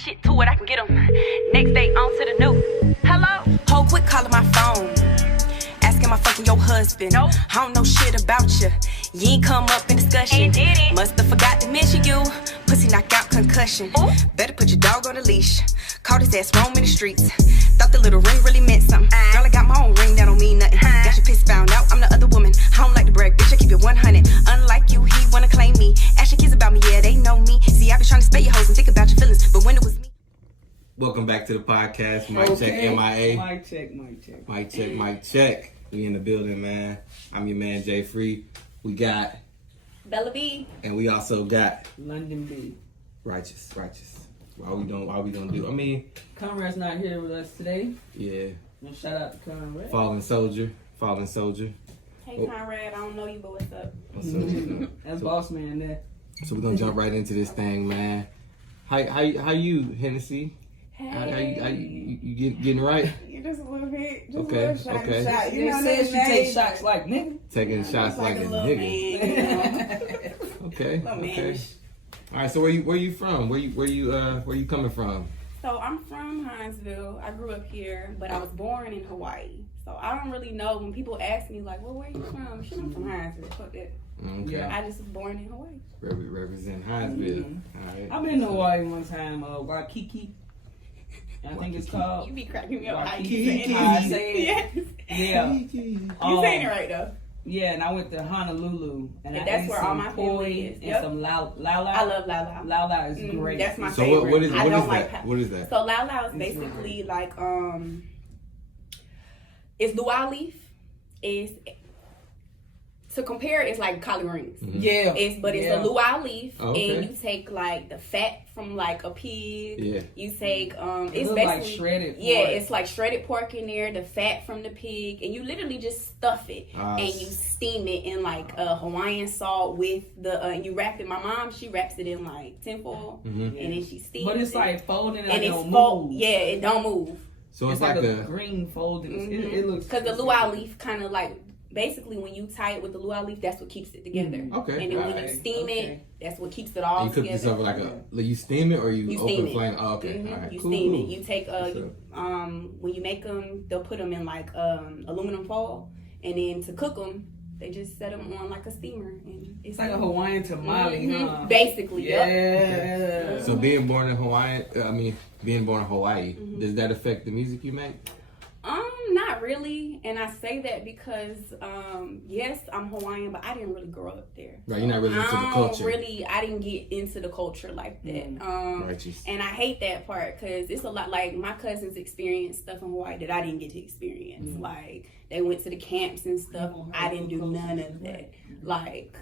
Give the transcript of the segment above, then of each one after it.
shit to it, I can get them. Next day, on to the new. Hello? Ho, quit calling my phone. Asking my fucking your husband. Nope. I don't know shit about you. You ain't come up in discussion. Ain't did it. Must have forgot to mention you. Pussy knockout concussion. Ooh. Better put your dog on a leash. Caught his ass roam in the streets. Thought the little ring really meant something. Girl, I got my own ring, that don't mean nothing. Got your piss found out, I'm the other woman. I don't like to brag, bitch, I keep it 100. Unlike you, he wanna claim me. Ask your kids about me, yeah, they know me. See, I be trying to spare your hoes and think about your feelings, but when it was me. Welcome back to the podcast, MicCheck M.I.A. MicCheck. We in the building, man. I'm your man, Jay Free. We got Bella B. and we also got London B. Righteous. Why we don't do? I mean, Conrad's not here with us today. yeah. And shout out to Conrad. Fallen soldier. Hey, Conrad, I don't know you, but what's up? What's up? That's boss man there. So we're gonna jump right into this thing, man. How you, Hennessy? How you getting right? You just a little bit. Just Okay, a little shot. okay. Shot. You They know said that she name. takes shots like nigga. Taking shots like a little nigga. man, you know. Okay. Little manish. All right. So where you from? Where you coming from? So I'm from Hinesville. I grew up here, but I was born in Hawaii. So I don't really know when people ask me like, "Well, where are you from?" Shit, I'm from Hinesville. Fuck that. Okay. Yeah. I just was born in Hawaii. Represent Hinesville. All right. I've been to Hawaii one time, Waikiki. I think it's called. You be cracking me up. How Waikiki. you saying I it? say Yes. it. Yeah. You saying it right though. Yeah, and I went to Honolulu, and And I that's ate where all some my poi family is. and Yep. some lao. I love Lao Lao. Lao Lao is great. That's my So favorite. what is I don't that? like What is that? So Lao Lao is basically like it's luau leaf. Is to compare it's like collard greens. Mm-hmm. Yeah. It's a luau leaf, Oh, okay. and you take like the fat from like a pig. Yeah. You take It it's look basically like shredded pork. Yeah, it's like shredded pork in there, the fat from the pig, and you literally just stuff it and you steam it in like Hawaiian salt with the you wrap it. My mom, she wraps it in like tinfoil, and then she steams it. But it's like folding and and it's don't fold. move. Yeah, it don't move. So It's like a green folding. It looks Because the luau leaf kind of like basically when you tie it with the luau leaf, that's what keeps it together. Okay. And then when you Alright, steam okay. it, that's what keeps it all And you cook together. this over like you steam it or you You open steam the it. flame? Oh, okay. Mhm. All right. You Cool. steam it. You take What's when you make them, they'll put them in like aluminum foil, and then to cook them, they just set them on like a steamer, and It's like a Hawaiian tamale, huh? Basically, Yeah. yep. So being born in Hawaii, Mm-hmm. does that affect the music you make? Not really, and I say that because yes, I'm Hawaiian, but I didn't really grow up there. Right, you're not really into the culture. I didn't get into the culture like that. Righteous. And I hate that part because it's a lot like my cousins experienced stuff in Hawaii that I didn't get to experience. Like they went to the camps and stuff. I didn't do none of that. Like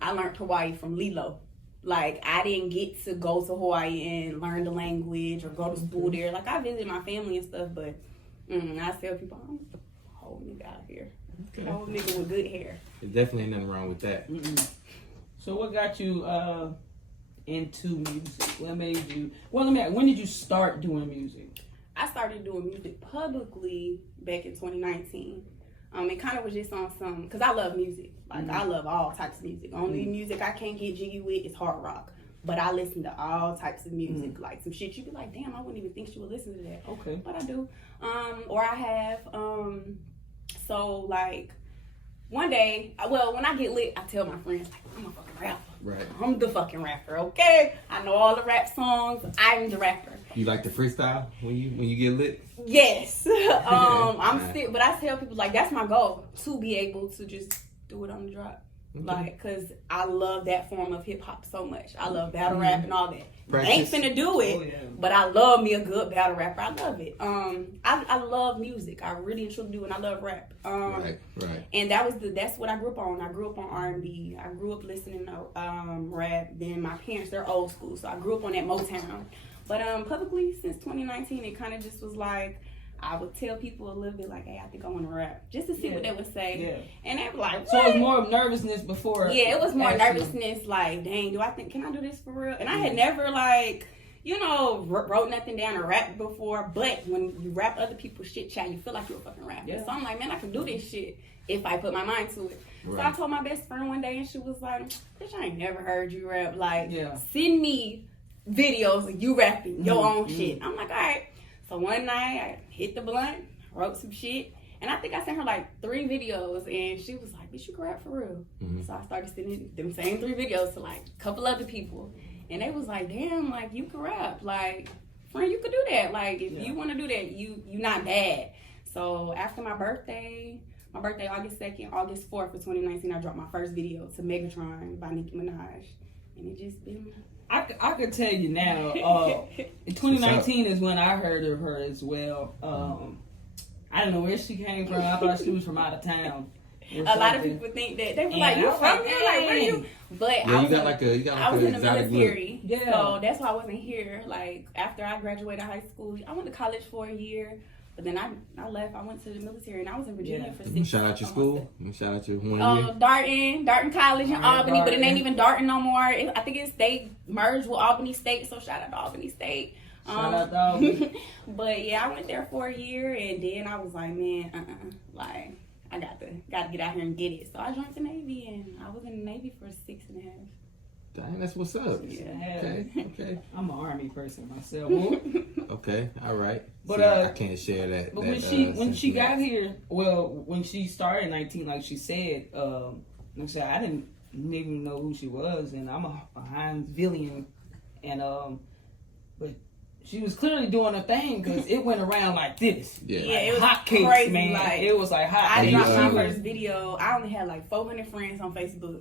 I learned Hawaii from Lilo. Like I didn't get to go to Hawaii and learn the language or go to school there. Like I visited my family and stuff, but I tell people I'm a whole nigga out here. Okay. Whole nigga with good hair. There's definitely ain't nothing wrong with that. So what got you into music? What made you? Well, let me ask, when did you start doing music? I started doing music publicly back in 2019. It kind of was just on some, because I love music. Like, I love all types of music. Only music I can't get jiggy with is hard rock. But I listen to all types of music. Like, some shit you be like, damn, I wouldn't even think she would listen to that. Okay. But I do. Or I have. So, like, one day, when I get lit, I tell my friends, like, I'm a fucking rapper. Right. I'm the fucking rapper, okay? I know all the rap songs. I'm the rapper. You like to freestyle when you get lit? Yes. I'm still, but I tell people like that's my goal to be able to just do it on the drop, like because I love that form of hip hop so much. I love battle rap and all that. Practice. Ain't finna do it, but I love me a good battle rapper. I love it. I love music. I really and truly do, and I love rap. Right. And that's what I grew up on. I grew up on R&B. I grew up listening to rap. Then my parents, they're old school, so I grew up on that Motown. But publicly, since 2019, it kind of just was like, I would tell people a little bit like, hey, I think I want to rap. Just to see what they would say. Yeah. And they were like, what? So it was more of nervousness before. Yeah, it was more actually. nervousness. Like, dang, can I do this for real? And I had never like, wrote nothing down or rapped before. But when you rap other people's shit, child, you feel like you're a fucking rapper. Yeah. So I'm like, man, I can do this shit if I put my mind to it. Right. So I told my best friend one day, and she was like, bitch, I ain't never heard you rap. Like, Yeah. send me videos of you rapping your own shit. I'm like, all right. So one night I hit the blunt, wrote some shit, and I think I sent her like 3 videos, and she was like, bitch, you can rap for real. So I started sending them same 3 videos to like a couple other people, and they was like, damn, like you can rap, like friend, you could do that. Like if you want to do that, you not bad. So after my birthday August 2nd, August 4th of 2019, I dropped my first video to Megatron by Nicki Minaj, and it just been. I could tell you now, 2019 is when I heard of her as well. I don't know where she came from. I thought she was from out of town. A lot of people think that. They were like, you from here? Like, where you? But I was in the military. Yeah. So that's why I wasn't here. Like, after I graduated high school, I went to college for a year. But then I left. I went to the military, and I was in Virginia for 6 months. Shout out your school. Shout out your 1 year. Darton College in Albany, but it ain't even Darton no more. I think they merged with Albany State, so shout out to Albany State. Shout out to Albany. But yeah, I went there for a year, and then I was like, man, like I got to get out here and get it. So I joined the Navy, and I was in the Navy for 6.5. Dang, that's what's up. Yeah. Okay. I'm an Army person myself. Okay, all right. But I can't share that. But when she got here, when she started in 19, like she said, I didn't even know who she was, and I'm a Hinesvillian, and but she was clearly doing a thing because it went around like this. Yeah, like it was hotcakes, crazy, man. like, it was like hot. I dropped my first video. I only had like 400 friends on Facebook.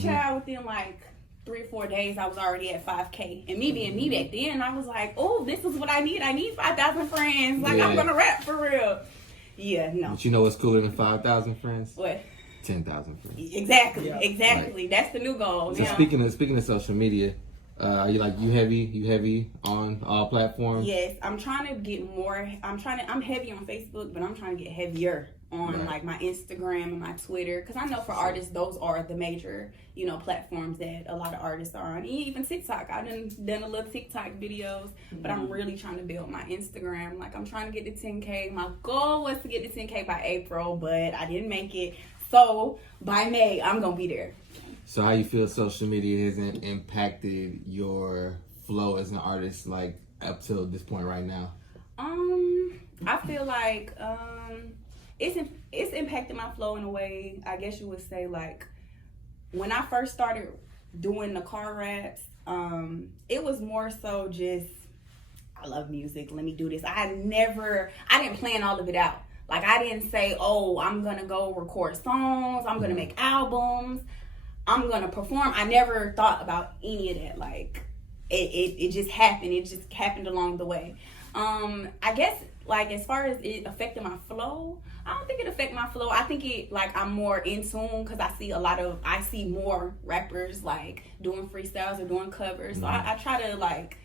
Child, within like 3 or 4 days, I was already at 5K. And me being me back then, I was like, oh, this is what I need. I need 5,000 friends. Like, I'm gonna rap for real. Yeah, no. But you know what's cooler than 5,000 friends? What? 10,000 friends. Exactly. Right. That's the new goal. So speaking of social media, are you heavy on all platforms? Yes, I'm trying to get more. I'm heavy on Facebook, but I'm trying to get heavier on like my Instagram and my Twitter, because I know for artists those are the major platforms that a lot of artists are on. Even TikTok, I've done a little TikTok videos, but I'm really trying to build my Instagram. Like I'm trying to get to 10K. My goal was to get to 10K by April, but I didn't make it. So by May, I'm gonna be there. So how you feel social media hasn't impacted your flow as an artist, like up till this point right now? I feel like it's impacted my flow in a way, I guess you would say. Like when I first started doing the car raps, it was more so just, I love music, let me do this. I didn't plan all of it out. Like I didn't say, oh, I'm gonna go record songs, I'm gonna make albums, I'm gonna perform. I never thought about any of that. Like it just happened. It just happened along the way. I guess like as far as it affected my flow, I don't think it affected my flow. I think it, like, I'm more in tune because I see more rappers like doing freestyles or doing covers. So I try to like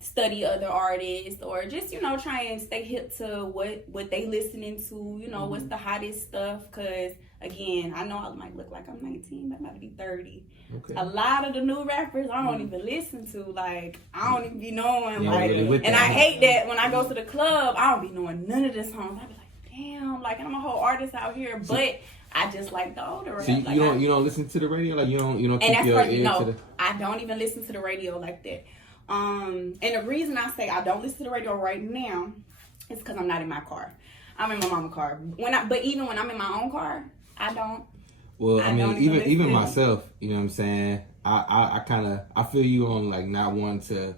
study other artists or just, try and stay hip to what they listening to, what's the hottest stuff. Cause again, I know I might look like I'm 19, but I'm about to be 30. Okay. A lot of the new rappers I don't even listen to. Like, I don't even be knowing. And I hate that when I go to the club, I don't be knowing none of the songs. I be like, damn, like, I'm a whole artist out here, but I just like the older rap. So you don't listen to the radio? Like, you don't keep your ear to the... I don't even listen to the radio like that. And the reason I say I don't listen to the radio right now is because I'm not in my car. I'm in my mama's car. But even when I'm in my own car, I don't. Well, I mean, even myself, you know what I'm saying? I feel you on like not wanting to,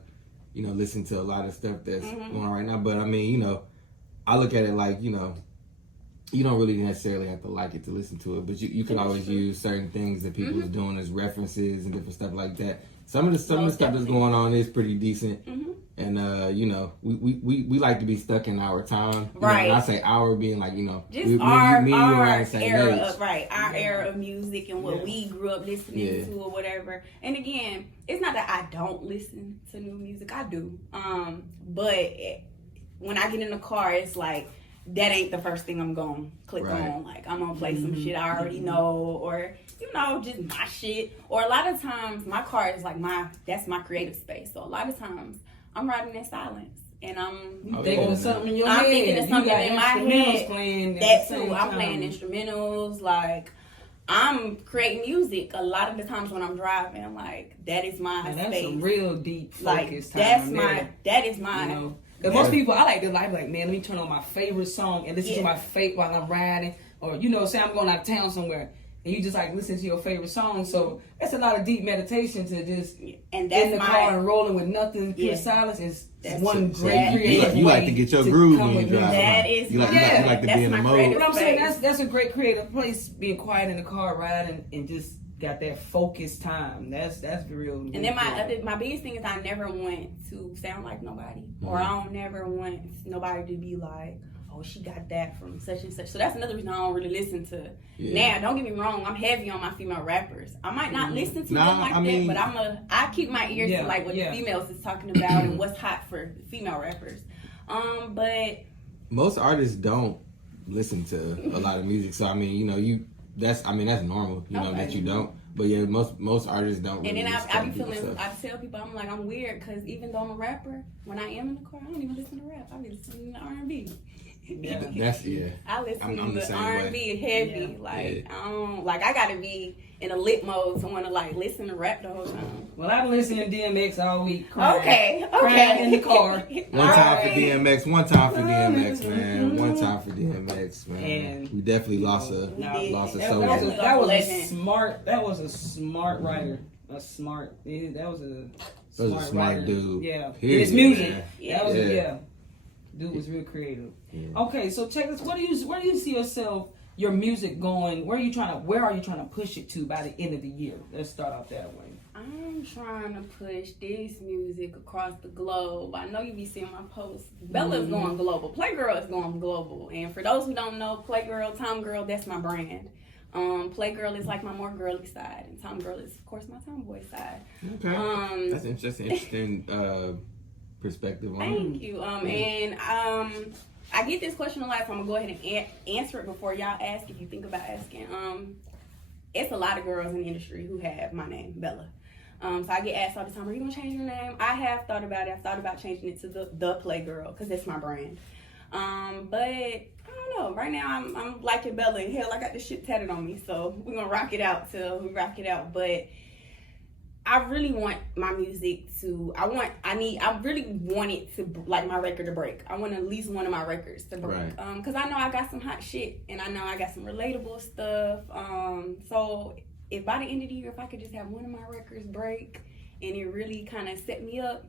listen to a lot of stuff that's going on right now. But I mean, I look at it like, you don't really necessarily have to like it to listen to it, but you can always use certain things that people are doing as references and different stuff like that. Some of the stuff that's going on is pretty decent, and we like to be stuck in our time. Right. And I say our being like just our era of music and what we grew up listening to or whatever. And again, it's not that I don't listen to new music. I do, but when I get in the car, it's like that ain't the first thing I'm gonna click on. Like I'm gonna play some shit I already know, or just my shit. Or a lot of times my car is like that's my creative space. So a lot of times I'm riding in silence and I'm thinking of something in your head. I'm thinking of something in my head. Playing that too. I'm playing instrumentals. Like I'm creating music a lot of the times when I'm driving. Like, that is my that's space. a real deep Like, focus that's time. that is my. You know? Because most people, I like to like, man, let me turn on my favorite song and listen to my favorite while I'm riding. Or, say I'm going out of town somewhere. And you just like listen to your favorite song. So that's a lot of deep meditation to just and that's in the car and rolling with nothing, pure silence is one great creative you like to get your groove when you drive. That is you like to be in the mode. But I'm saying that's a great creative place, being quiet in the car, riding, and just got that focused time. That's real. And then my biggest thing is I never want to sound like nobody, or I don't never want nobody to be like, oh, she got that from such and such. So that's another reason I don't really listen to. Now, don't get me wrong, I'm heavy on my female rappers. I might not listen to them like that, but I keep my ears to like what the females is talking about and what's hot for female rappers. But most artists don't listen to a lot of music. So I mean, that's normal. That you don't. But yeah, most artists don't. Really, and then I tell people I'm weird because even though I'm a rapper, when I am in the car, I don't even listen to rap. I be listening to R&B. Yeah, I listen to R&B heavy. Yeah. I gotta be in a lit mode to want to listen to rap the whole time. Well, I've been listening to DMX all week. Crying in the car. One time for DMX, man. One time for DMX, man. And we definitely lost a soldier. That was a smart writer. That was a smart dude. Yeah. His music. Yeah. Dude was real creative. Yeah. Okay, so check this. Where do you see yourself, your music going? Where are you trying to push it to by the end of the year? Let's start off that way. I'm trying to push this music across the globe. I know you be seeing my posts. Bella's going global. Playgirl is going global. And for those who don't know, Playgirl, Tomgirl, that's my brand. Playgirl is like my more girly side, and Tomgirl is of course my tomboy side. Okay, that's interesting. Perspective on Thank you. And I get this question a lot, so I'm gonna go ahead and answer it before y'all ask if you think about asking. It's a lot of girls in the industry who have my name, Bella. So I get asked all the time, are you gonna change your name? I have thought about it. I've thought about changing it to the Playgirl because that's my brand. But I don't know. Right now I'm liking Bella, and hell, I got this shit tatted on me, so we're gonna rock it out till we rock it out. But I really want my music to. I really want it to, like, my record to break. I want at least one of my records to break. Right. Cause I know I got some hot shit, and I know I got some relatable stuff. So if by the end of the year, if I could just have one of my records break, and it really kind of set me up,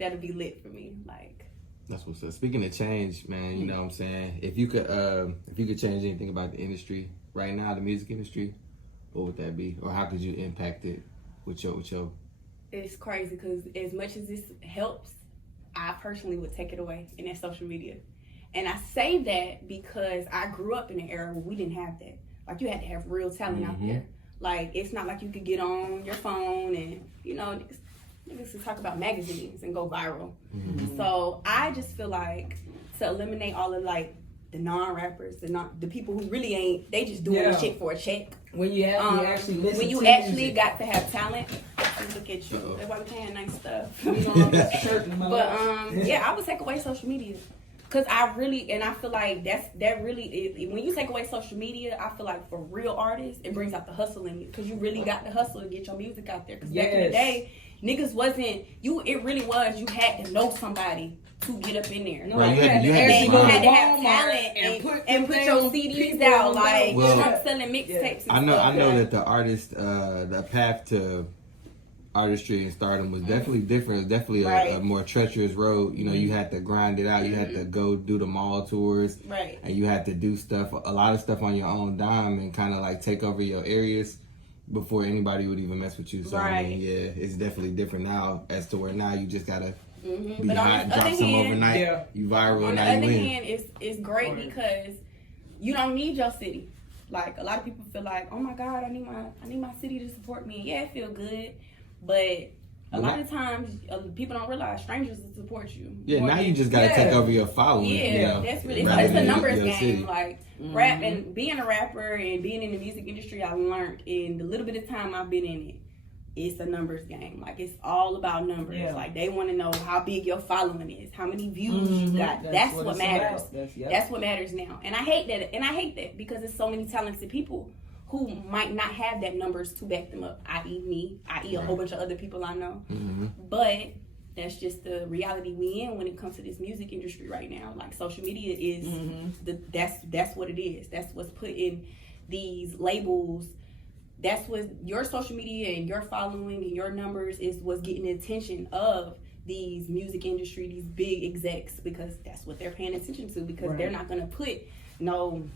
that'll be lit for me. Like. That's what's up. Speaking of change, man, you know what I'm saying? If you could change anything about the industry right now, the music industry, what would that be? Or how could you impact it? With your It's crazy because as much as this helps, I personally would take it away, and that's social media. And I say that because I grew up in an era where we didn't have that. Like, you had to have real talent out there. Like, it's not like you could get on your phone and, niggas can talk about magazines and go viral. So I just feel like to eliminate all of the non-rappers, the people who really ain't, they just doing shit for a check. When you actually listen when you to actually music. Got to have talent, look at you. That's why we paying nice stuff. But I would take away social media. Cause I feel like that really is, when you take away social media, I feel like for real artists, it brings out the hustle in you. Cause you really got to hustle to get your music out there. Cause back in the day, niggas wasn't, it really was, you had to know somebody to get up in there. Right, you had to have talent and put your CDs out, like Trump selling mixtapes. I know that the artist, the path to artistry and stardom was definitely different. It was definitely a more treacherous road. You had to grind it out. You had to go do the mall tours, right? And you had to do a lot of stuff on your own dime and kind of take over your areas before anybody would even mess with you. So I mean, it's definitely different now as to where now you just gotta. Be hot, drop some overnight, you viral, on now you win. On the other hand, it's great because you don't need your city. Like, a lot of people feel like, oh my God, I need my city to support me. Yeah, it feel good, but a lot of times people don't realize strangers will support you. Yeah, now you just gotta take over your following. Yeah, that's really it's a numbers game. City. Like rap and being a rapper and being in the music industry, I learned in the little bit of time I've been in it. It's a numbers game. Like, it's all about numbers. Yeah. Like, they want to know how big your following is, how many views you got. That's what matters. That's what matters now. And I hate that. Because there's so many talented people who might not have that numbers to back them up, i.e. me, i.e. a whole bunch of other people I know. But that's just the reality we in when it comes to this music industry right now. Like social media is that's what it is. That's what's putting these labels. That's what your social media and your following and your numbers is what's getting the attention of these music industry, these big execs, because that's what they're paying attention to, because they're not going to put no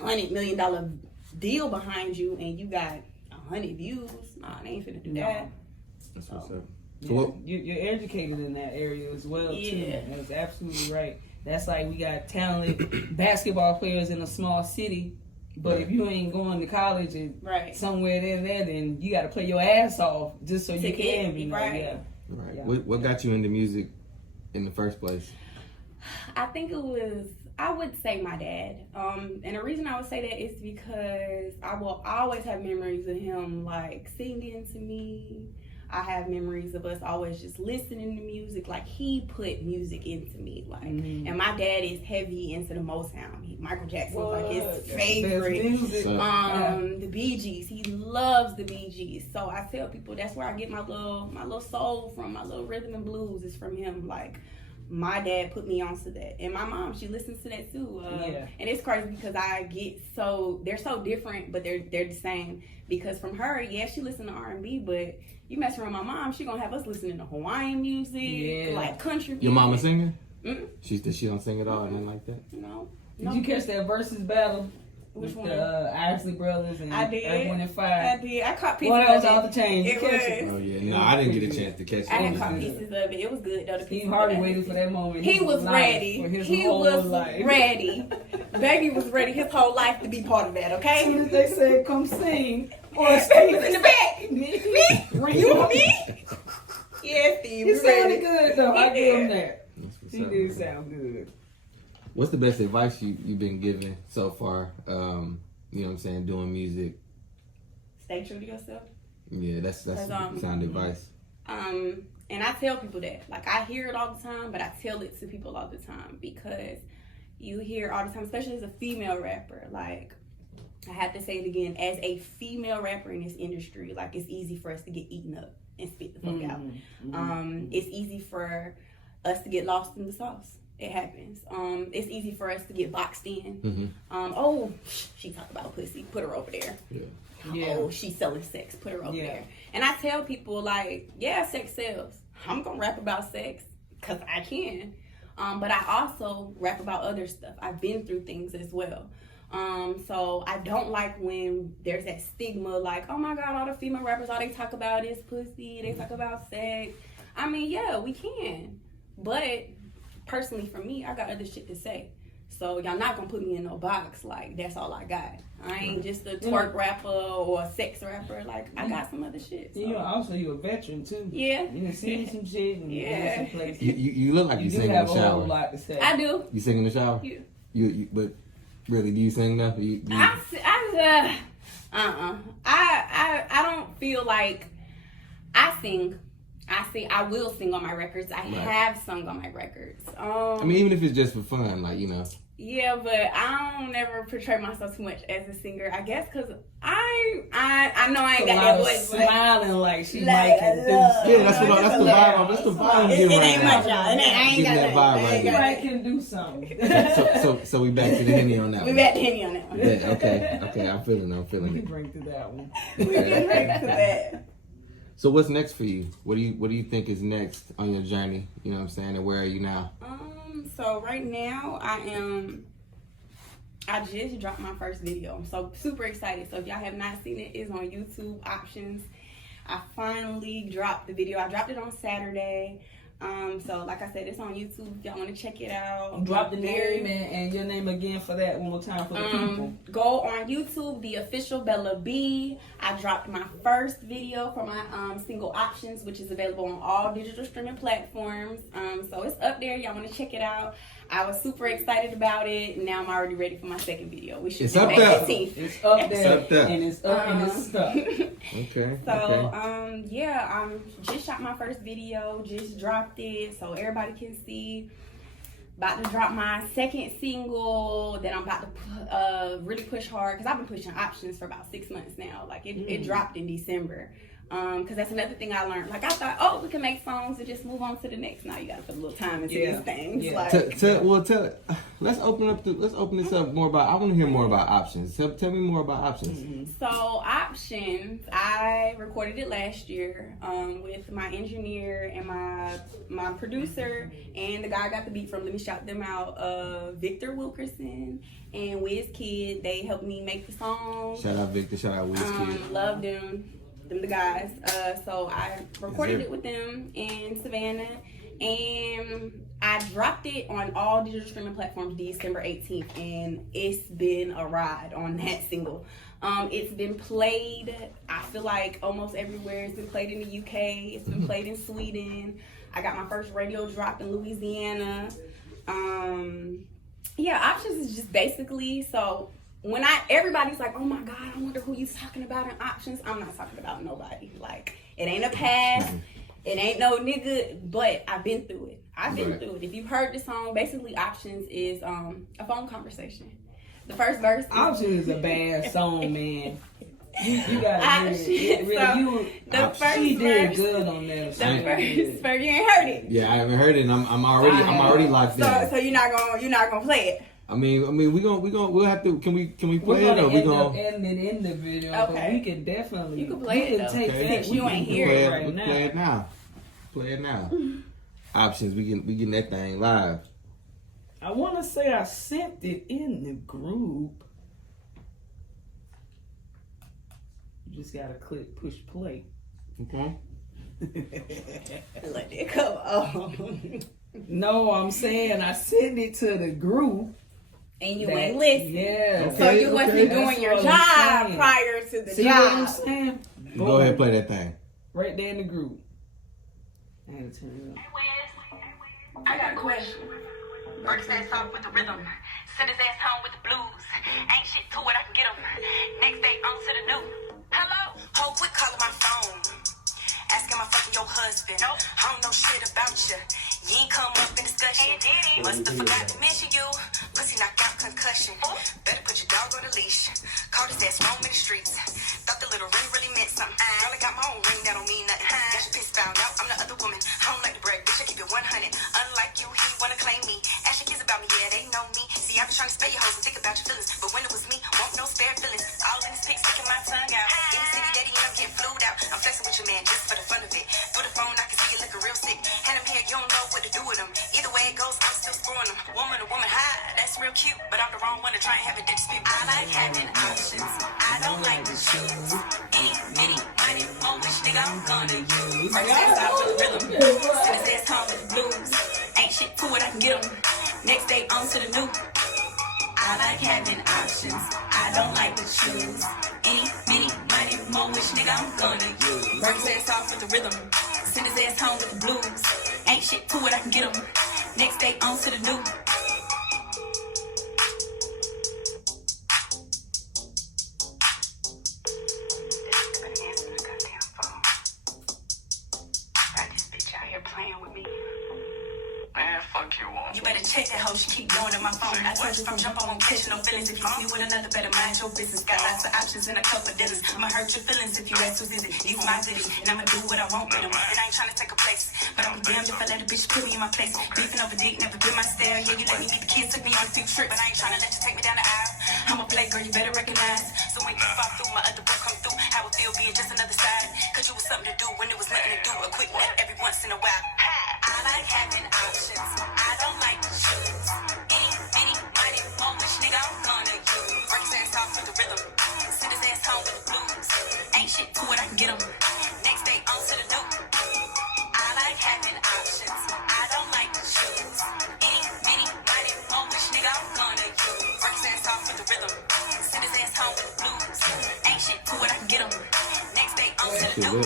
$100 million deal behind you and you got 100 views. Nah, they ain't finna do that. That's what's up. Yeah, you're educated in that area as well too. That's absolutely right. That's like we got talented basketball players in a small city, but if you ain't going to college and somewhere there, then you got to play your ass off just so you can be right. Yeah. What got you into music in the first place? I think it was, I would say my dad. And the reason I would say that is because I will always have memories of him like singing to me. I have memories of us always just listening to music. Like he put music into me. Like, and my dad is heavy into the Motown. Michael Jackson was like his favorite. The Bee Gees. He loves the Bee Gees. So I tell people that's where I get my little soul from. My little rhythm and blues is from him. Like my dad put me onto that, and my mom, she listens to that too. And it's crazy because they're so different, but they're the same. Because from her, she listens to R&B, but you mess around my mom, she gonna have us listening to Hawaiian music, like country music. Your mama singing? She don't sing at all, nothing like that? No. Did you catch that versus battle? Which with one? The Isley Brothers and I did. Earth, Wind & Fire. I did. I caught pieces Well, that was of it. all the change. It was. Oh yeah, no, I didn't get a chance to catch it. I had caught pieces of it. It was good though. Steve Harvey waited for that moment. He was ready. He was ready. Baby was ready his whole life to be part of that. Okay. As soon as they said, "Come sing," or Steve was in the back. Me? You and me? Yeah, Steve. He sounded good though. I give him that. He did sound good. What's the best advice you've been given so far? You know what I'm saying, doing music. Stay true to yourself. Yeah, that's sound advice. And I tell people that. Like I hear it all the time, but I tell it to people all the time because you hear all the time, especially as a female rapper. Like I have to say it again, as a female rapper in this industry, like it's easy for us to get eaten up and spit the fuck out. It's easy for us to get lost in the sauce. It happens. It's easy for us to get boxed in. Oh, she talk about pussy. Put her over there. Oh, she's selling sex. Put her over there. And I tell people like, sex sells. I'm gonna rap about sex because I can. But I also rap about other stuff. I've been through things as well. So I don't like when there's that stigma like, oh my God, all the female rappers, all they talk about is pussy. They talk about sex. I mean, yeah, we can. But personally for me, I got other shit to say. So y'all not gonna put me in no box like that's all I got. I ain't just a twerk rapper or a sex rapper. Like I got some other shit. So. You're a veteran too. Yeah. You done seen some shit and been some places. You look like you sing in the shower. You have a whole lot to say. I do. You sing in the shower? Yeah. You but really, do you sing now? I don't feel like I sing. I will sing on my records. I have sung on my records. I mean, even if it's just for fun, like, you know. Yeah, but I don't never portray myself too much as a singer. I guess because I know I ain't got that voice. Smiling like she might can do something. Yeah, that's the vibe. That's the vibe. It ain't my job. I ain't got that vibe right there. Might can do something. So we back to the Henny on that one. We back to Henny on that one. Yeah, okay. I'm feeling We it. can drink to that one. We can drink to that. So what's next for you? What do you think is next on your journey? You know what I'm saying? And where are you now? So right now I just dropped my first video. I'm so super excited. So if y'all have not seen it, it's on YouTube options. I finally dropped the video. I dropped it on Saturday. So like I said, it's on YouTube. If y'all want to check it out. Drop the name and your name again for that one more time for the people. Go on YouTube, The Official Bella B. I dropped my first video for my single Options, which is available on all digital streaming platforms. So it's up there. Y'all want to check it out. I was super excited about it. Now I'm already ready for my second video. We should It's be up May there. 15th. It's up there. And it's up and it's stuck. Okay. So, just shot my first video, just dropped it so everybody can see. about to drop my second single. Then I'm about to really push hard because I've been pushing Options for about 6 months now. Like it dropped in December. Because that's another thing I learned. Like I thought, oh, we can make songs and just move on to the next. Now you gotta put a little time into these things. Yeah. Like, tell it. Let's open this up more about. I want to hear more about Options. Tell me more about Options. Mm-hmm. So Options, I recorded it last year with my engineer and my producer and the guy I got the beat from. Let me shout them out. Victor Wilkerson and WizKid. They helped me make the song. Shout out Victor. Shout out WizKid. Love them the guys. So I recorded it with them in Savannah, and I dropped it on all digital streaming platforms December 18th, and it's been a ride on that single. It's been played, I feel like, almost everywhere. It's been played in the UK. It's been played in Sweden. I got my first radio drop in Louisiana. Options is just basically, so when everybody's like, oh my God, I wonder who you talking about in Options. I'm not talking about nobody. Like, it ain't a past. It ain't no nigga, but I've been through it. I've been through it. If you've heard the song, basically Options is a phone conversation. The first verse. Options is a bad song, man. You gotta hear it. She did good on that. The first verse, you ain't heard it. Yeah, I haven't heard it. And I'm already locked in. So you're not gonna play it. I mean, we'll have to. Can we play it, or we gonna end it in the video? Okay. But we can definitely. You can play it. Take that. You ain't hear it right now. Play it now. Play it now. Options. We getting that thing live. I want to say I sent it in the group. You just gotta push play. Okay. Let it come on. No, I'm saying I sent it to the group. And you ain't listening. Yeah. So you wasn't doing your job prior to the See job. what I'm saying? Go ahead and play that thing. Right there in the group. I had to turn it up. I got a question. Work his ass off with the rhythm. Send his ass home with the blues. Ain't shit to it, I can get him. Next day, on to the new. Hello? Ho, quit calling my phone. Asking my fucking your husband. Nope. I don't know shit about you. You ain't come up in discussion. Must have forgot to mention you. Pussy knocked out concussion. Better put your dog on the leash. Caught his ass roam in the streets. Thought the little ring really meant something. Girl, I got my own ring, that don't mean nothing. Got your piss found out, I'm the other woman. I don't like to brag, bitch, I keep it 100. Unlike you, he wanna claim me. Ask your kids about me, yeah, they know me. See, I been trying to spare your hoes and think about your feelings. But when it was me, won't no spare feelings. All in his pics, sticking my tongue out. In the city, daddy, and I'm getting flued out. I'm flexing with your man just for the fun of it. Through the phone, I can see you looking real sick. Hand him here, you don't know what to do with him. Either way it goes, I'm still scoring them. Woman to woman high, that's real cute. But I'm the wrong one to try and have a dispute. I like having options. I don't like to choose. Any, many, money, more which nigga I'm gonna use. First ass out with the rhythm. Send his ass home with the blues. Ain't shit to it, I can get him. Next day on to the new. I like having options. I don't like to choose. Any, many, money, more which nigga I'm gonna use. First ass off with the rhythm. Send his ass home with the blues. Ain't shit to it, I can get him. Next day on to the new. You better check that hoe, she keep going to my phone. I told you from jump, I won't catch no feelings. If you see with another, better mind your business. Got lots of options and a couple of dinners. I'ma hurt your feelings if you ask who's is it. These my goodies, and I'ma do what I want with them. And I ain't trying to take a place, but I'm damned if I let a bitch put me in my place. Beefing over dick, never been my style. Yeah, you let me meet the kids, took me on a few trips, but I ain't trying to let you take me down the aisle. I'm a play girl, you better recognize. So when you fall through, my other book come through. How it feel being just another side. Cause you was something to do when it was nothing to do. A quick nap every once in a while. I like having options. I don't like to choose. Any, money, more which nigga I'm gonna use. Work his ass off with the rhythm. Send his ass home with the blues. Ain't shit to it, I can get him. Next day on to the new. I like having options. I don't like to choose. Any, money, more which nigga I'm gonna use. Work his ass off with the rhythm. Send his ass home with the blues. Ain't shit to it, I can get him. Next day on to the new.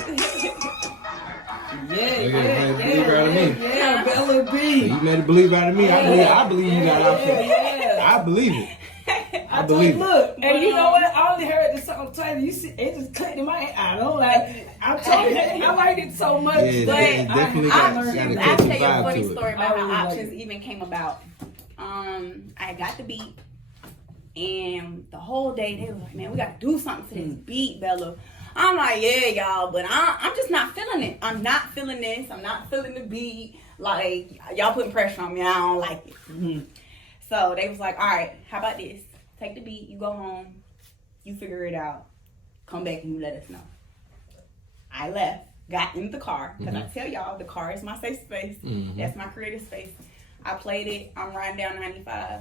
Yeah, Bella B. You made a believe out of me. I believe you got options. Yeah. I believe it. I believe it. Look, and you know what? I only heard the song title. You see, it just clicked in my head. I don't like. I told you, I liked it so much. Yeah, but definitely I'll got a tell you catchy a funny vibe to story it. about I really how like options it. even came about. I got the beat, and the whole day they were like, man, we got to do something to this beat, Bella. I'm like, yeah, y'all, but I'm just not feeling it. I'm not feeling this. I'm not feeling the beat. Like, y'all putting pressure on me. I don't like it. Mm-hmm. So they was like, all right, how about this? Take the beat. You go home. You figure it out. Come back and you let us know. I left. Got in the car. Because I tell y'all, the car is my safe space. Mm-hmm. That's my creative space. I played it. I'm riding down 95.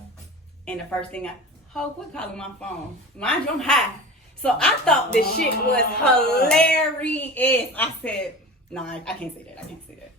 And the first thing quit calling my phone. Mind you, I'm high. So I thought this shit was hilarious. I said, no, I can't say that. I can't say that.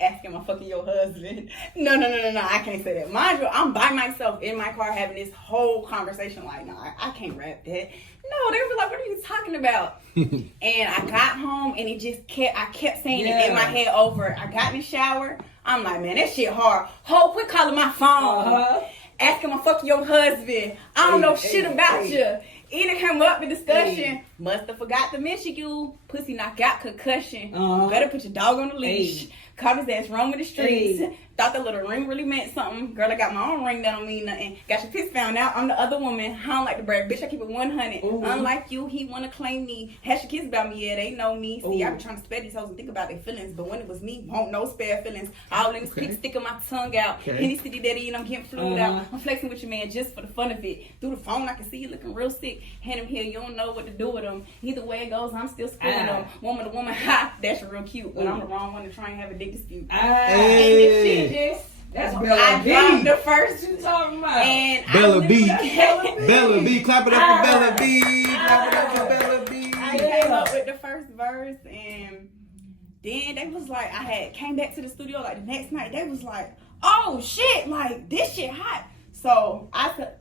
Asking my fucking your husband. No, I can't say that. Mind you, I'm by myself in my car having this whole conversation like, no, I can't rap that. No, they were like, what are you talking about? And I got home and I kept saying it in my head over. I got in the shower. I'm like, man, that shit hard. Quit calling my phone. Asking my fucking your husband. I don't know shit about you. Either came up with discussion. Must have forgot to mention you. Pussy knockout concussion. Better put your dog on the leash. Caught his ass roaming the streets. Thought the little ring really meant something. Girl, I got my own ring that don't mean nothing. Got your piss found out. I'm the other woman. I don't like to brag. Bitch, I keep it 100. Unlike you, he want to claim me. Had your kids about me. Yeah, they know me. See, I be trying to spare these hoes and think about their feelings. But when it was me, won't no spare feelings. All in the speak, sticking my tongue out. Any city daddy, I'm getting fluid out. I'm flexing with your man just for the fun of it. Through the phone, I can see you looking real sick. Hand him here, you don't know what to do with him. Either way it goes, I'm still screwing them. Woman to woman, ha, that's real cute. But I'm the wrong one to try and have a dick dispute. That's I Bella B. dropped the first What you talking about? and Bella B. Bella B. Clap it up for Bella B. Clap it up for Bella B. I came up with the first verse, and then they was like, came back to the studio like the next night. They was like, oh shit, like this shit hot. So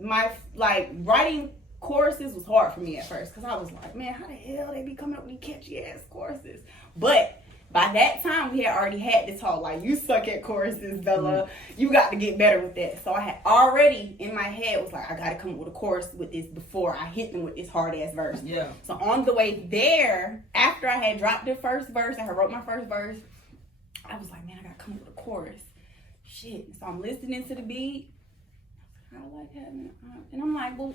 my writing choruses was hard for me at first because I was like, man, how the hell they be coming up with these catchy ass choruses? But by that time, we had already had this whole, like, you suck at choruses, Bella. You got to get better with that. So I had already, in my head, was like, I got to come up with a chorus with this before I hit them with this hard-ass verse. Yeah. So on the way there, after I had dropped the first verse, I had wrote my first verse, I was like, man, I got to come up with a chorus. Shit. So I'm listening to the beat. I like having and I'm like, well,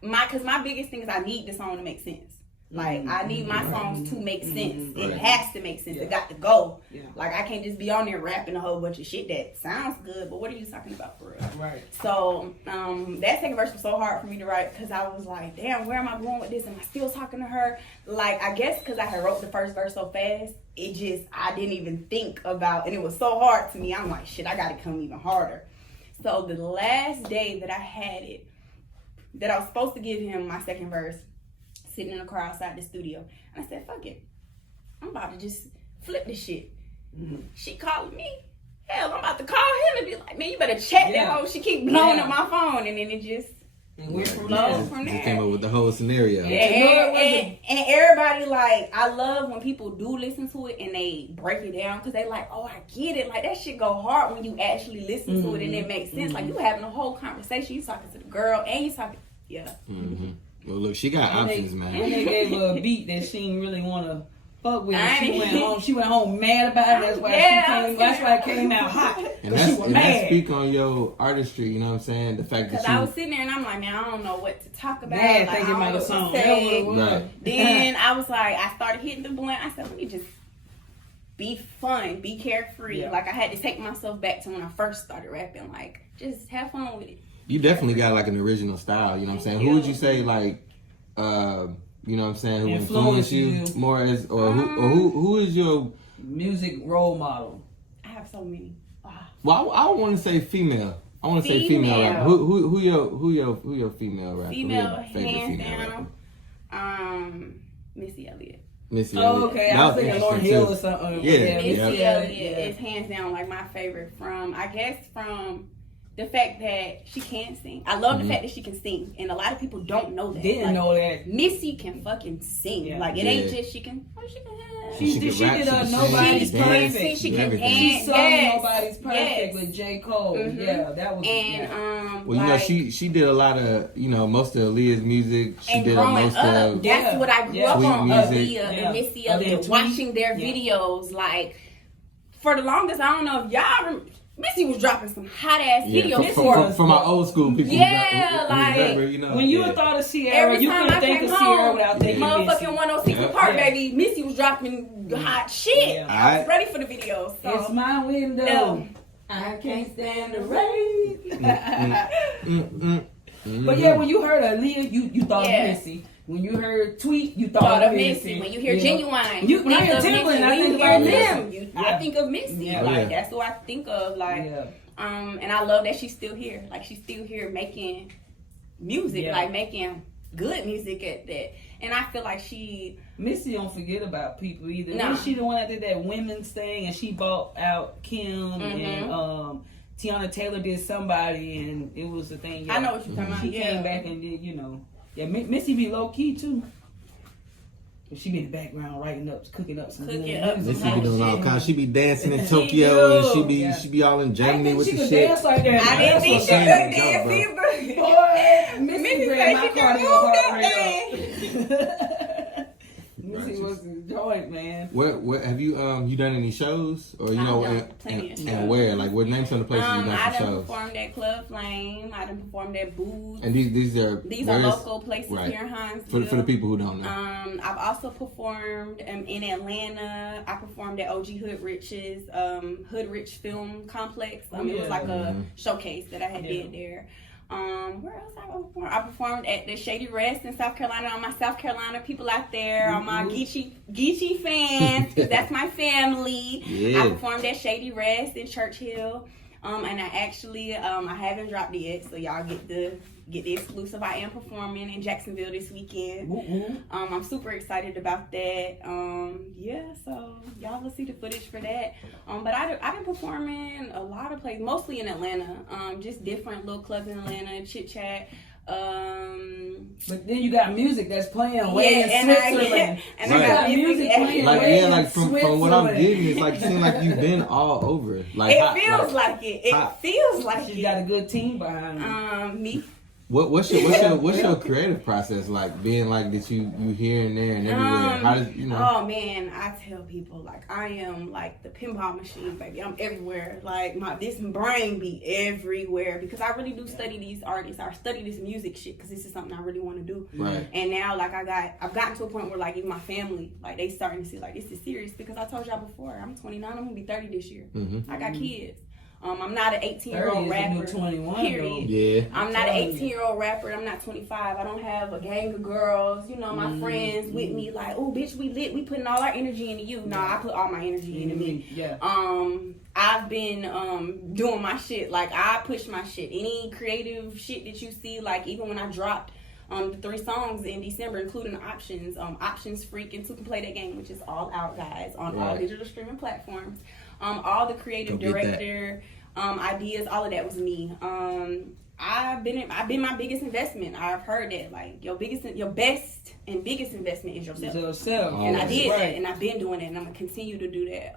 because my biggest thing is I need the song to make sense. Like, I need my songs to make sense. It has to make sense. It got to go. Yeah. Like, I can't just be on there rapping a whole bunch of shit that sounds good, but what are you talking about for real? Right. So, that second verse was so hard for me to write because I was like, damn, where am I going with this? Am I still talking to her? Like, I guess because I had wrote the first verse so fast, I didn't even think about, and it was so hard to me. I'm like, shit, I got to come even harder. So, the last day that I had it, that I was supposed to give him my second verse, sitting in the car outside the studio. And I said, fuck it. I'm about to just flip this shit. She called me. Hell, I'm about to call him and be like, man, you better check that hoe. She keep blowing up my phone. And then it just went from there. You came up with the whole scenario. And everybody, like, I love when people do listen to it and they break it down because they like, oh, I get it. Like, that shit go hard when you actually listen to it and it makes sense. Like, you having a whole conversation. You talking to the girl and you talking, Well, look, she got options, man. And they gave her a beat that she didn't really want to fuck with. She went home mad about it. That's why it came out hot. And that speak on your artistry, you know what I'm saying? The fact that I was sitting there and I'm like, man, I don't know what to talk about. Yeah, thinking about a song. Then I was like, I started hitting the blunt. I said, let me just be fun, be carefree. Yeah. Like, I had to take myself back to when I first started rapping. Like, just have fun with it. You definitely got like an original style, you know what I'm saying? Who would you say like, you know what I'm saying, who influenced you more as, or who is your music role model? I have so many. Well, I want to say female. I want to say female rapper. Who your female rapper? Female, hands down. Missy Elliott. Missy Elliott. Oh, okay. I was thinking Lauryn Hill or something. Missy Elliott is hands down like my favorite from the fact that she can sing. I love the fact that she can sing. And a lot of people don't know that. Didn't know that. Missy can fucking sing. Yeah. Like, it ain't just she can. She did Nobody's Perfect. She can She sung Nobody's Perfect with J. Cole. Yeah, that was. And well, you know, she did a lot of, you know, most of Aaliyah's music. She did most of. That's what I grew up on. Aaliyah and Missy Elliott, watching their videos. Like, for the longest, I don't know if y'all remember. Missy was dropping some hot ass videos for my old school people. Yeah, like you know, when you thought of Sierra, you couldn't think of Sierra without thinking motherfucking 106 Park, baby. Missy was dropping hot shit. Yeah. I was ready for the videos. So. It's my window. No. I can't stand the rain. But yeah, when you heard Aaliyah, you thought of Missy. When you heard Tweet, you thought of Missy. When you hear Genuine, when I hear Timberland, I think of Missy. I think of Missy. Yeah. Like that's who I think of. Like, and I love that she's still here. Like she's still here making music, like making good music at that. And I feel like Missy don't forget about people either. No. She the one that did that women's thing, and she bought out Kim and Tiana Taylor did somebody, and it was the thing. I know what you're talking about. She came back and did, Yeah, Missy be low key too. But she be in the background cooking up some good music. Missy be doing all kinds. She be dancing in Tokyo, and she be all in Germany with the shit. Dance like that. I didn't think she could dance either. Boy, Missy said she could move that thing. Missy was a joint, man. What have you done any shows or and where? Like what names some of the places you done I some done shows? performed at Club Flame. I done performed at Boots. And these are local places here in Hinesville. For the people who don't know. I've also performed in Atlanta. I performed at OG Hood Rich's Hood Rich Film Complex. It was like a showcase that I had did there. Where else I performed? I performed at the Shady Rest in South Carolina. All my South Carolina people out there, all my Geechee fans, because that's my family. Yeah. I performed at Shady Rest in Churchill. And I actually, I haven't dropped it yet, so y'all get the exclusive. I am performing in Jacksonville this weekend. I'm super excited about that. So y'all will see the footage for that. But I've been performing a lot of places, mostly in Atlanta. Just different little clubs in Atlanta, Chit Chat. But then you got music that's playing way in Switzerland. I got music playing from what I'm getting, it's like it seems like you've been all over. Like it feels like it. It feels like it. You got a good team behind you. Me. What's your creative process like? Being like that you here and there and everywhere. How does Oh man, I tell people like I am like the pinball machine, baby. I'm everywhere. Like this brain be everywhere because I really do study these artists. I study this music shit because this is something I really want to do. Right. And now like I've gotten to a point where like even my family like they starting to see like this is serious because I told y'all before I'm 29. I'm gonna be 30 this year. I got kids. I'm not an 18-year-old rapper. 21, period. Yeah. I'm not an 18-year-old rapper. I'm not 25. I don't have a gang of girls. My friends with me. Like, oh, bitch, we lit. We putting all our energy into you. No, I put all my energy into me. Yeah. I've been doing my shit. Like, I push my shit. Any creative shit that you see, like even when I dropped the 3 songs in December, including Options, Options Freak, and Two Can Play That Game, which is all out, guys, on all digital streaming platforms. All the creative director ideas, all of that was me. I've been my biggest investment. I've heard that like your best and biggest investment is yourself. And I did that, and I've been doing it, and I'm gonna continue to do that.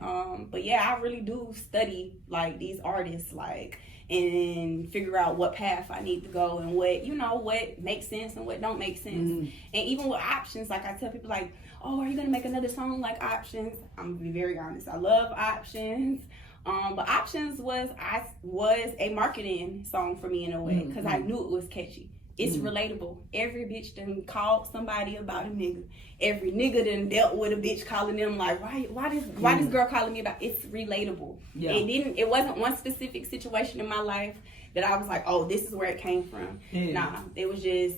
But yeah, I really do study like these artists, like, and figure out what path I need to go and what makes sense and what don't make sense. And even with Options, like I tell people like, oh, are you gonna make another song like Options? I'm gonna be very honest. I love Options. But Options was a marketing song for me in a way because I knew it was catchy. It's relatable. Every bitch done called somebody about a nigga. Every nigga done dealt with a bitch calling them like, why this girl calling me about? It's relatable. Yeah. It wasn't one specific situation in my life that I was like, oh, this is where it came from. Yeah. Nah, it was just.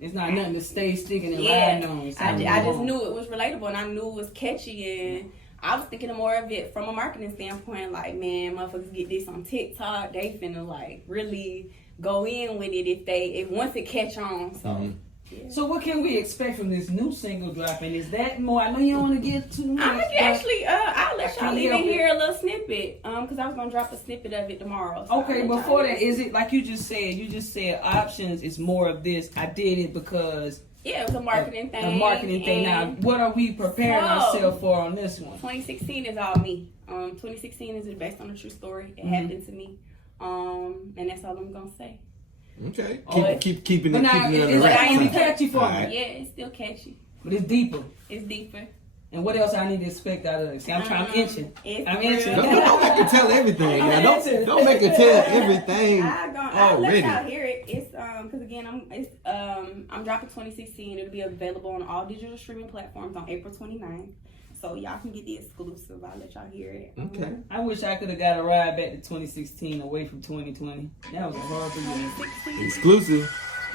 It's not nothing to stay sticking and riding on. I just knew it was relatable and I knew it was catchy and I was thinking more of it from a marketing standpoint. Like, man, motherfuckers get this on TikTok, they finna like really go in with it if once it catch on. So. Yeah. So what can we expect from this new single dropping? Is that more? I know you don't want to get too much. I'm gonna actually, I'll let y'all even hear a little snippet, because I was gonna drop a snippet of it tomorrow. So okay, before that, is it like you just said? You just said Options is more of this. I did it because. Yeah, it was a marketing thing. A marketing thing. Now, what are we preparing ourselves for on this one? 2016 is all me. 2016 is based on a true story. It happened to me, and that's all I'm gonna say. Okay. Keeping it it's on the catchy for me. Yeah, it's still catchy. But it's deeper. It's deeper. And what else I need to expect out of it? See, I'm inching. I'm inching. Don't make her tell everything. Now. Don't make her tell everything I'll already. let y'all hear it. It's because again, I'm dropping 2016. It'll be available on all digital streaming platforms on April 29th. So y'all can get the exclusive. I'll let y'all hear it. Okay. I wish I could have got a ride back to 2016 away from 2020. That was a horrible year. Exclusive.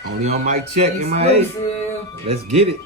Only on MicCheck M.I.A. Let's get it.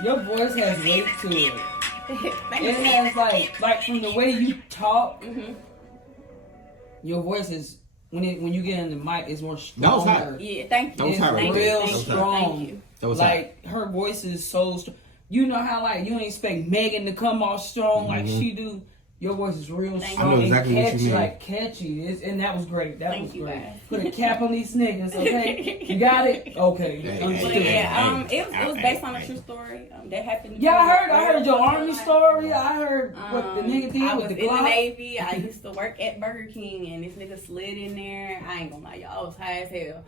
Your voice has weight to it. It has like from the way you talk. Mm-hmm. Your voice is when you get in the mic, it's more stronger. That was hot. Yeah, thank you. That was hot right real there. strong. Thank you. That was like hot. her voice is so strong. You know how like you don't expect Megan to come off strong like she do. Your voice is real strong. I know exactly and what you mean. Like catchy. And that was great. That Thank was you, great. guys. Put a cap on these niggas, okay? You got it? Okay. Hey, Understood. But yeah, it was based on a true story. That happened to me. I heard your army story. I heard what the nigga did I with was the in the Glock. Navy. I used to work at Burger King, and this nigga slid in there. I ain't gonna lie, y'all, I was high as hell.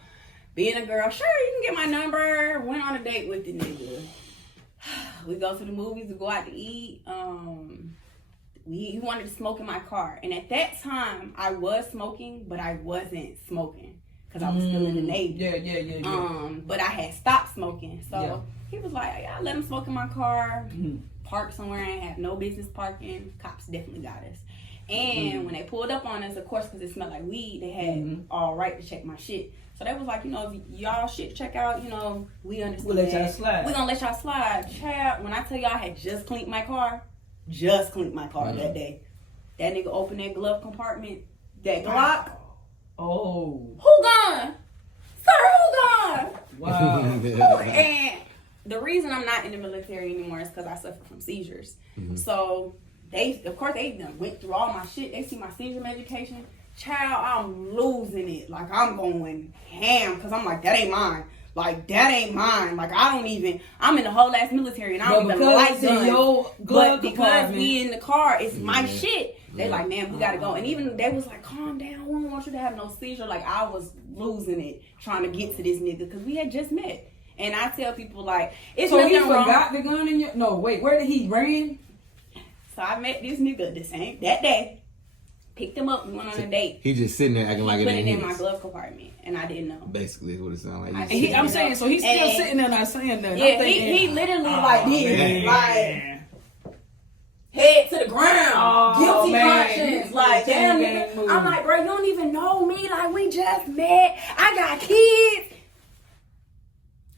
Being a girl, sure, you can get my number. Went on a date with the nigga. We go to the movies, we go out to eat. He wanted to smoke in my car, and at that time I was smoking, but I wasn't smoking because I was still in the Navy. Yeah. But I had stopped smoking, so he was like, "I let him smoke in my car, park somewhere I ain't have no business parking." Cops definitely got us, and when they pulled up on us, of course, because it smelled like weed, they had all right to check my shit. So they was like, if y'all shit check out, we understand. We'll let y'all slide. We gonna let y'all slide. Child, when I tell y'all I had just cleaned my car that day. That nigga opened that glove compartment, that Glock. Oh. Who gone? Sir, who gone? Wow. And the reason I'm not in the military anymore is because I suffer from seizures. So they done went through all my shit. They see my seizure medication. Child, I'm losing it. Like, I'm going ham because I'm like, that ain't mine. Like, that ain't mine. Like, I'm in the whole ass military and I don't even like guns. But because we in the car, it's my shit. They like, man, we gotta go. And even they was like, calm down. We don't want you to have no seizure. Like, I was losing it trying to get to this nigga because we had just met. And I tell people, like, it's so nothing he wrong. forgot the gun in your... No, wait, where did he ran? So I met this nigga that day. picked him up. We went on a date. He just sitting there acting like it Put ain't it in my his. glove compartment, and I didn't know. Basically, is what it sounds like. I'm saying, so he's still sitting there not saying nothing. Yeah, he literally like this, like head to the ground, guilty conscience, like damn nigga. I'm like, bro, you don't even know me. Like we just met. I got kids.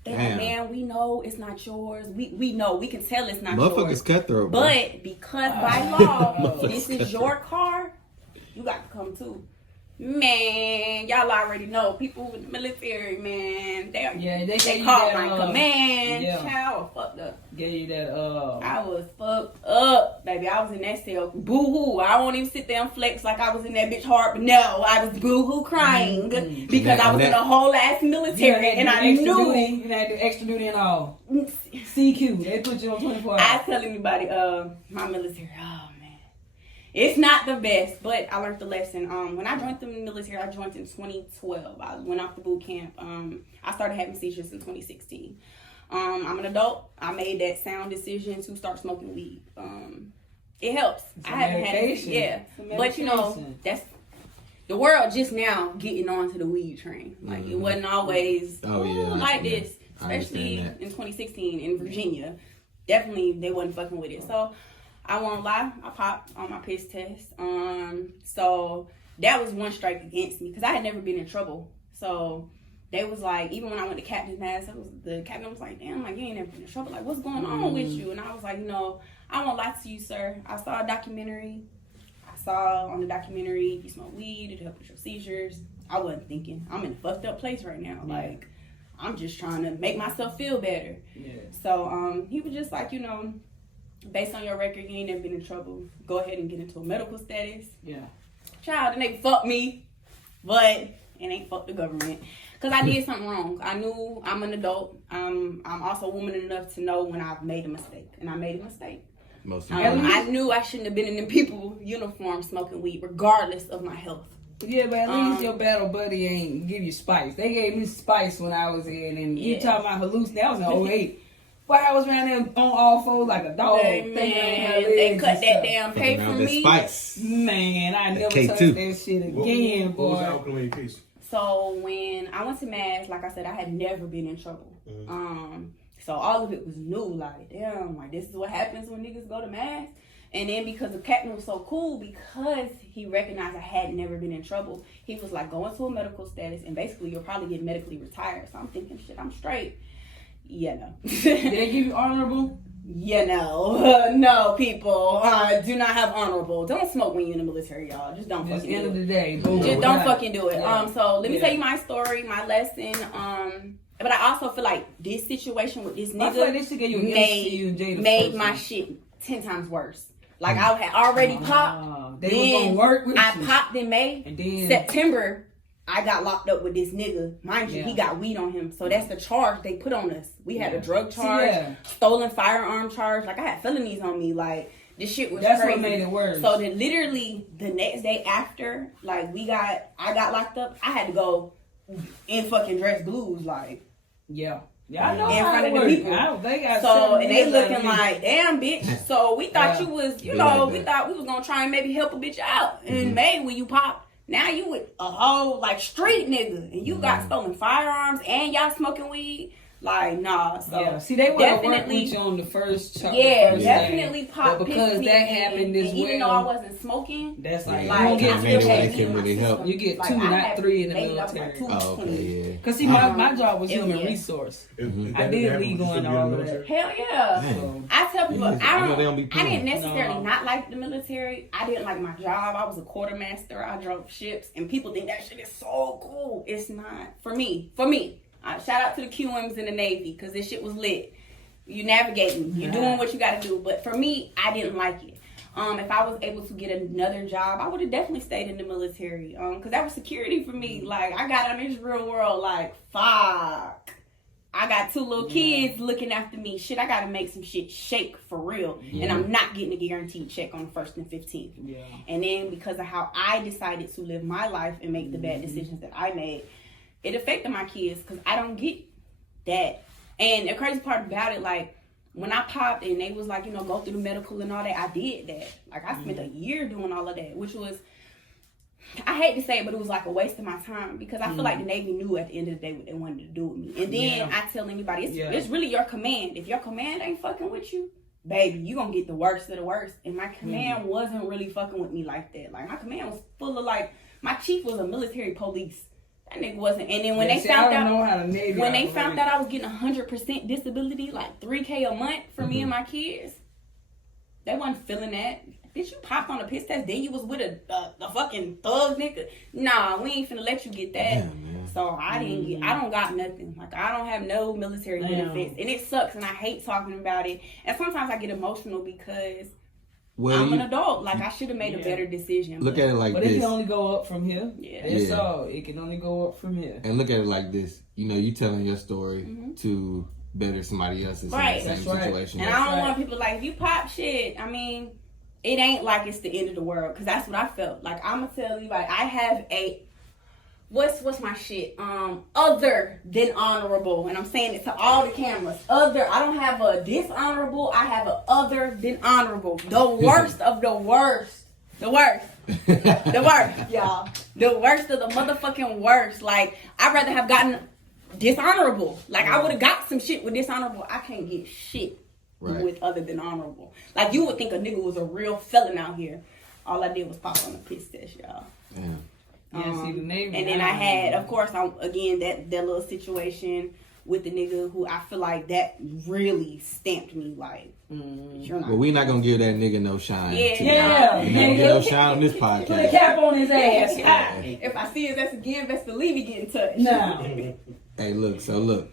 They like, man, we know it's not yours. We know. We can tell it's not yours. Motherfuckers cutthroat, bro. But because by law, this is your car, you got to come too. Man, y'all already know. People with the military, man, they call my command. Child, fucked up. Gave you that, I was fucked up, baby. I was in that cell, boo-hoo. I won't even sit there and flex like I was in that bitch hard, but no, I was boo-hoo crying because I was in a whole ass military, and I knew. You had the extra duty and all. CQ, they put you on 24 hours. I tell anybody, my military, it's not the best, but I learned the lesson. When I joined the military, I joined in 2012. I went off the boot camp. I started having seizures in 2016. I'm an adult. I made that sound decision to start smoking weed. It helps. I haven't had it. But you know, that's the world just now getting onto the weed train. Like it wasn't always like this, especially in 2016 in Virginia. Definitely, they wasn't fucking with it. So. I won't lie, I popped on my piss test. So that was one strike against me because I had never been in trouble. So they was like, even when I went to captain's mass, the captain was like, damn, like you ain't never been in trouble. Like what's going on with you? And I was like, no, I won't lie to you, sir. I saw a documentary. On the documentary, you smoke weed, it helps with your seizures. I wasn't thinking, I'm in a fucked up place right now. Like I'm just trying to make myself feel better. Yeah. So he was just like, you know, based on your record, you ain't never been in trouble. Go ahead and get into a medical status. Yeah. Child, and they fucked me, but it ain't fucked the government. Because I did something wrong. I knew I'm an adult. I'm also woman enough to know when I've made a mistake. And I made a mistake. I knew I shouldn't have been in them people uniform smoking weed, regardless of my health. Yeah, but at least your battle buddy ain't give you spice. They gave me spice when I was in, and you talking about hallucinating. That was in 08. Boy, I was around there on all fours like a dog. Man, they cut that damn pay from me. Spice. Man, I never touched that shit again, boy. What was the outcome of your case? So when I went to mass, like I said, I had never been in trouble. So all of it was new. Like, damn, like this is what happens when niggas go to mass. And then because the captain was so cool, because he recognized I had never been in trouble, he was like, go into a medical status, and basically you'll probably get medically retired. So I'm thinking, shit, I'm straight. Yeah, no. Did they give you honorable? Yeah, no. No, people. Do not have honorable. Don't smoke when you're in the military, y'all. Just don't fucking do it. At the end of the day. Just don't fucking do it. So let me tell you my story, my lesson. But I also feel like this situation with this nigga made my shit 10 times worse. Like I had already popped. They was gonna work with I popped in May. And then September, I got locked up with this nigga. Mind you, he got weed on him. So that's the charge they put on us. We had a drug charge, stolen firearm charge. Like I had felonies on me. Like this shit was crazy. That's what made it worse. So then literally the next day after, like I got locked up, I had to go in fucking dress blues. Like I know in front of the people. And they looking like, damn, bitch. So we thought you was, you know, we thought we was gonna try and maybe help a bitch out in May when you pop. Now you with a whole like street nigga, and you got stolen firearms, and y'all smoking weed. Like nah. So see, they would have worked with you on the first charge. Definitely pop. But because that happened as well, even though I wasn't smoking, that's like you get really help. You get 2, not 3 in the military. Because see, my job was human resource. I did legal and all of that. Hell yeah. I tell people, I didn't necessarily not like the military. I didn't like my job. I was a quartermaster. I drove ships, and people think that shit is so cool. It's not for me. Shout out to the QMs in the Navy, because this shit was lit. You navigating, you're doing what you got to do. But for me, I didn't like it. If I was able to get another job, I would have definitely stayed in the military. Because that was security for me. Like, I got in this real world, like, fuck. I got 2 little kids looking after me. Shit, I got to make some shit shake for real. And I'm not getting a guaranteed check on the 1st and 15th. And then because of how I decided to live my life and make the bad decisions that I made, it affected my kids because I don't get that. And the crazy part about it, like, when I popped and they was like, you know, go through the medical and all that, I did that. Like, I spent a year doing all of that, which was I hate to say it, but it was like a waste of my time because I feel like the Navy knew at the end of the day what they wanted to do with me. And then I tell anybody, it's really your command. If your command ain't fucking with you, baby, you gonna get the worst of the worst. And my command wasn't really fucking with me like that. Like, my command was full of, like, my chief was a military police. That nigga wasn't. And then when they found out, I was getting 100% disability, like $3K a month for me and my kids, they wasn't feeling that. Bitch, you popped on a piss test, then you was with a fucking thug nigga. Nah, we ain't finna let you get that. Damn, so I don't got nothing. Like, I don't have no military benefits. And it sucks, and I hate talking about it. And sometimes I get emotional because I'm an adult. Like, I should have made a better decision. Look at it like but this. But it can only go up from here. Yeah. That's all. It can only go up from here. And look at it like this. You know, you telling your story to better somebody else's in the same situation. And I don't want people like, if you pop shit, I mean, it ain't like it's the end of the world, because that's what I felt. Like, I'm gonna tell you, like, I have a what's my shit? Other than honorable, and I'm saying it to all the cameras. Other, I don't have a dishonorable. I have a other than honorable. The worst of the worst. The worst. The worst, y'all. The worst of the motherfucking worst. Like, I'd rather have gotten dishonorable. Like, I would have got some shit with dishonorable. I can't get shit. With other than honorable. Like, you would think a nigga was a real felon out here. All I did was pop on the piss test, y'all. See, the Navy. And then I had, of course, again, that little situation with the nigga who I feel like that really stamped me. Like, you're not. Well, we not gonna give that nigga no shine. Yeah. We not gonna give no shine on this podcast. Put a cap on his ass. If I see his ass again, best believe he get in touch. No. Hey, look.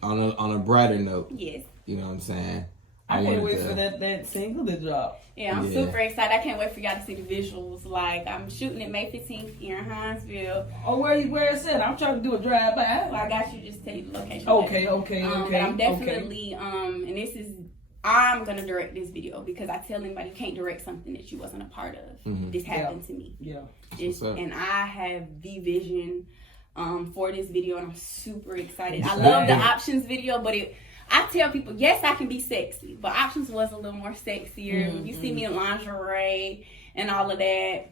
On a brighter note. Yes. You know what I'm saying? I can't wait for that single to drop. Yeah, I'm super excited. I can't wait for y'all to see the visuals. Like, I'm shooting it May 15th here in Hinesville. Oh, where is it? I'm trying to do a drive-by. Well, I got you. Just tell you the location. Okay. But I'm definitely, and this is, I'm going to direct this video because I tell anybody you can't direct something that you wasn't a part of. This happened to me. Yeah. And I have the vision for this video, and I'm super excited. I love the options video, but I tell people, yes, I can be sexy, but options was a little more sexier. You see me in lingerie and all of that.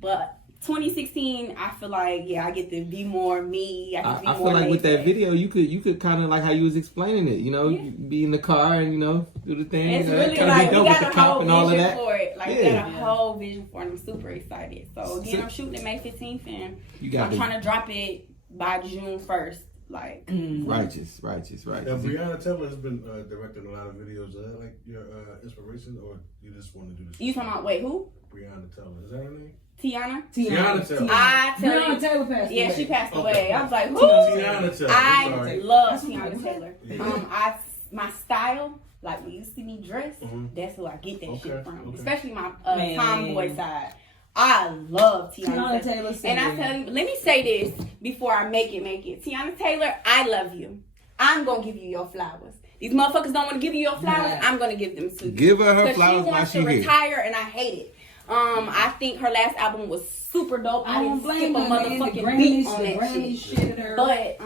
But 2016, I feel like, I get to be more me. I feel like with that video, you could kind of like how you was explaining it. You know, you be in the car and do the thing. It's really like we got a whole vision for it. Like, we got a whole vision for it. I'm super excited. So again, I'm shooting it May 15th, and I'm trying to drop it by June 1st. Like, righteous. Now, Breonna Taylor has been directing a lot of videos. Like your inspiration, or you just want to do this? You talking about who? Breonna Taylor. Is that her name? Tiana Taylor. I tell you, Breonna Taylor passed away. Yeah, she passed away. I was like, who? Tiana Taylor. I love Tiana Taylor. My style, like when you see me dress, that's who I get that shit from. Especially my tomboy side. I love Tiana Taylor. And I tell you, let me say this before I make it. Tiana Taylor, I love you. I'm going to give you your flowers. These motherfuckers don't want to give you your flowers. I'm going to give them to you. Give her flowers while she retire, and I hate it. I think her last album was super dope. I didn't skip a motherfucking beat on that shit. But,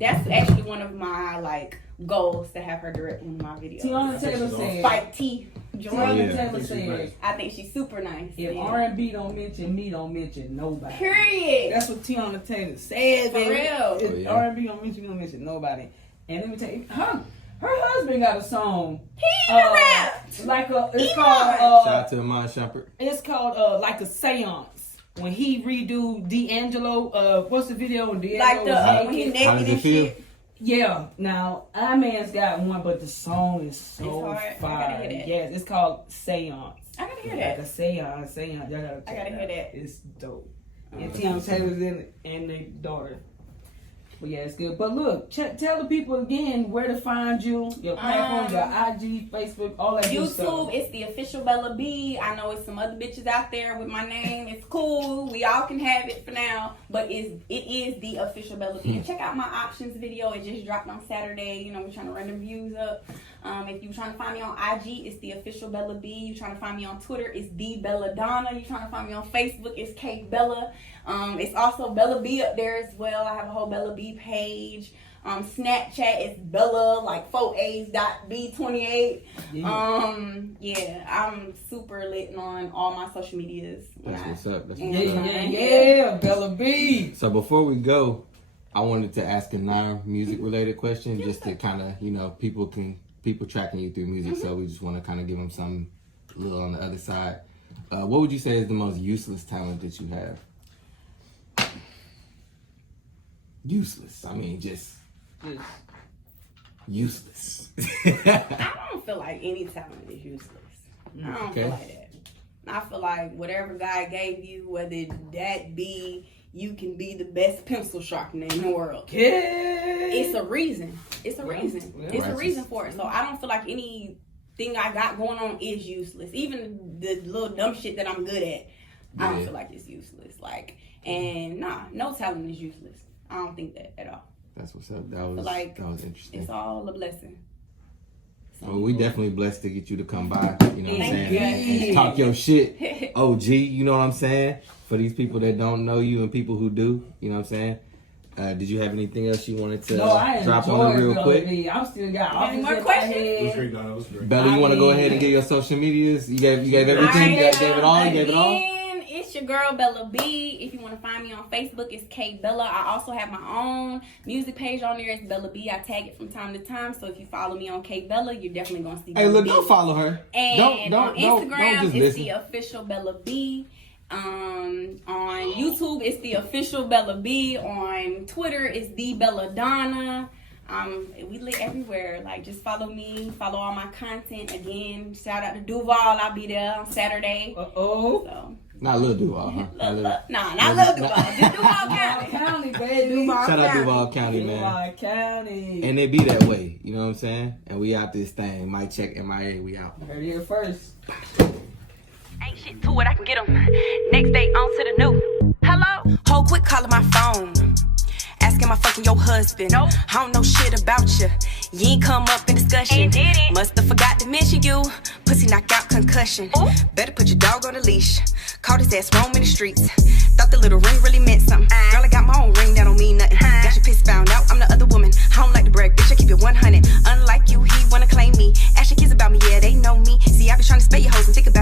that's actually one of my, goals to have her direct one of my videos. Tiana Taylor said. Spike T. Tiana Taylor said. I think she's super nice. If R&B don't mention me, don't mention nobody. Period. That's what Tiana Taylor said. For real. If R&B don't mention nobody. And let me tell you, her husband got a song. He rapped. It's called. Shout out to the Mind Shopper. It's called like a seance. When he redo D'Angelo, what's the video when D'Angelo when he naked and shit. Yeah, now man's got one, but the song is so fire. Yes, it's called Seance. I gotta hear that. Like a seance. Y'all gotta I gotta hear that. It's dope. And Tiana Taylor's in it, and their daughter. But yeah, it's good. But look, tell the people again where to find you, your platform, your IG, Facebook, all that good stuff. YouTube, it's the official Bella B. I know it's some other bitches out there with my name. It's cool. We all can have it for now. But it is the official Bella B. And check out my options video. It just dropped on Saturday. You know, we're trying to run the views up. If you're trying to find me on IG, it's the official Bella B. You're trying to find me on Twitter, it's the Bella Donna. You're trying to find me on Facebook, it's K Bella. It's also Bella B up there as well. I have a whole Bella B page. Snapchat is Bella, like 4A's.B28. Yeah, I'm super lit on all my social medias. That's what's up. That's what's Yeah, up. yeah, Bella B. So before we go, I wanted to ask a non-music related question, just to kind of, you know, people tracking you through music. So we just want to kind of give them something a little on the other side. What would you say is the most useless talent that you have? Useless. I mean, just useless. I don't feel like any talent is useless. I don't feel like that. I feel like whatever God gave you, whether that be you can be the best pencil sharpener in the world. Yeah. It's a reason. It's a reason. Yeah. It's a reason for it. So I don't feel like anything I got going on is useless. Even the little dumb shit that I'm good at, I don't feel like it's useless. Like, and no talent is useless. I don't think that at all. That's what's up. That was interesting. It's all a blessing. Well, we definitely blessed to get you to come by. You know what I'm saying? And talk your shit. OG, you know what I'm saying? For these people that don't know you and people who do, you know what I'm saying? Did you have anything else you wanted to drop on it real quick? I'm still got any more questions? It was great, no, it was great. Bella, you want to go ahead and get your social medias? You gave everything. You gave it all. You gave it all. It's your girl Bella B. If you want to find me on Facebook, it's K Bella. I also have my own music page on there. It's Bella B. I tag it from time to time. So if you follow me on K Bella, you're definitely gonna see. Hey, Bella look, B. don't follow her. And on Instagram, don't just it's listen. the official Bella B. On YouTube, it's the official Bella B. On Twitter, it's the Bella Donna. We lit everywhere. Like, just follow me, follow all my content. Again, shout out to Duval. I'll be there on Saturday. So. Not Lil Duval, huh? Not Lil Duval. Just Duval County. County, baby. Shout out Duval County, man. Duval County. And it be that way, you know what I'm saying? And we out this thing. MicCheck M.I.A. We out. Heard it here first. Ain't shit to it, I can get them. Next day, on to the new. Hello? Ho, quit calling my phone. Asking my fucking your husband. Nope. I don't know shit about you. You ain't come up in discussion. Ain't did it. Must've forgot to mention you. Pussy knockout concussion. Ooh. Better put your dog on a leash. Caught his ass roam in the streets. Thought the little ring really meant something. Girl, I got my own ring, that don't mean nothing. Got your piss found out, I'm the other woman. I don't like to brag, bitch, I keep it 100. Unlike you, he wanna claim me. Ask your kids about me, yeah, they know me. See, I be trying to spare your hoes and think about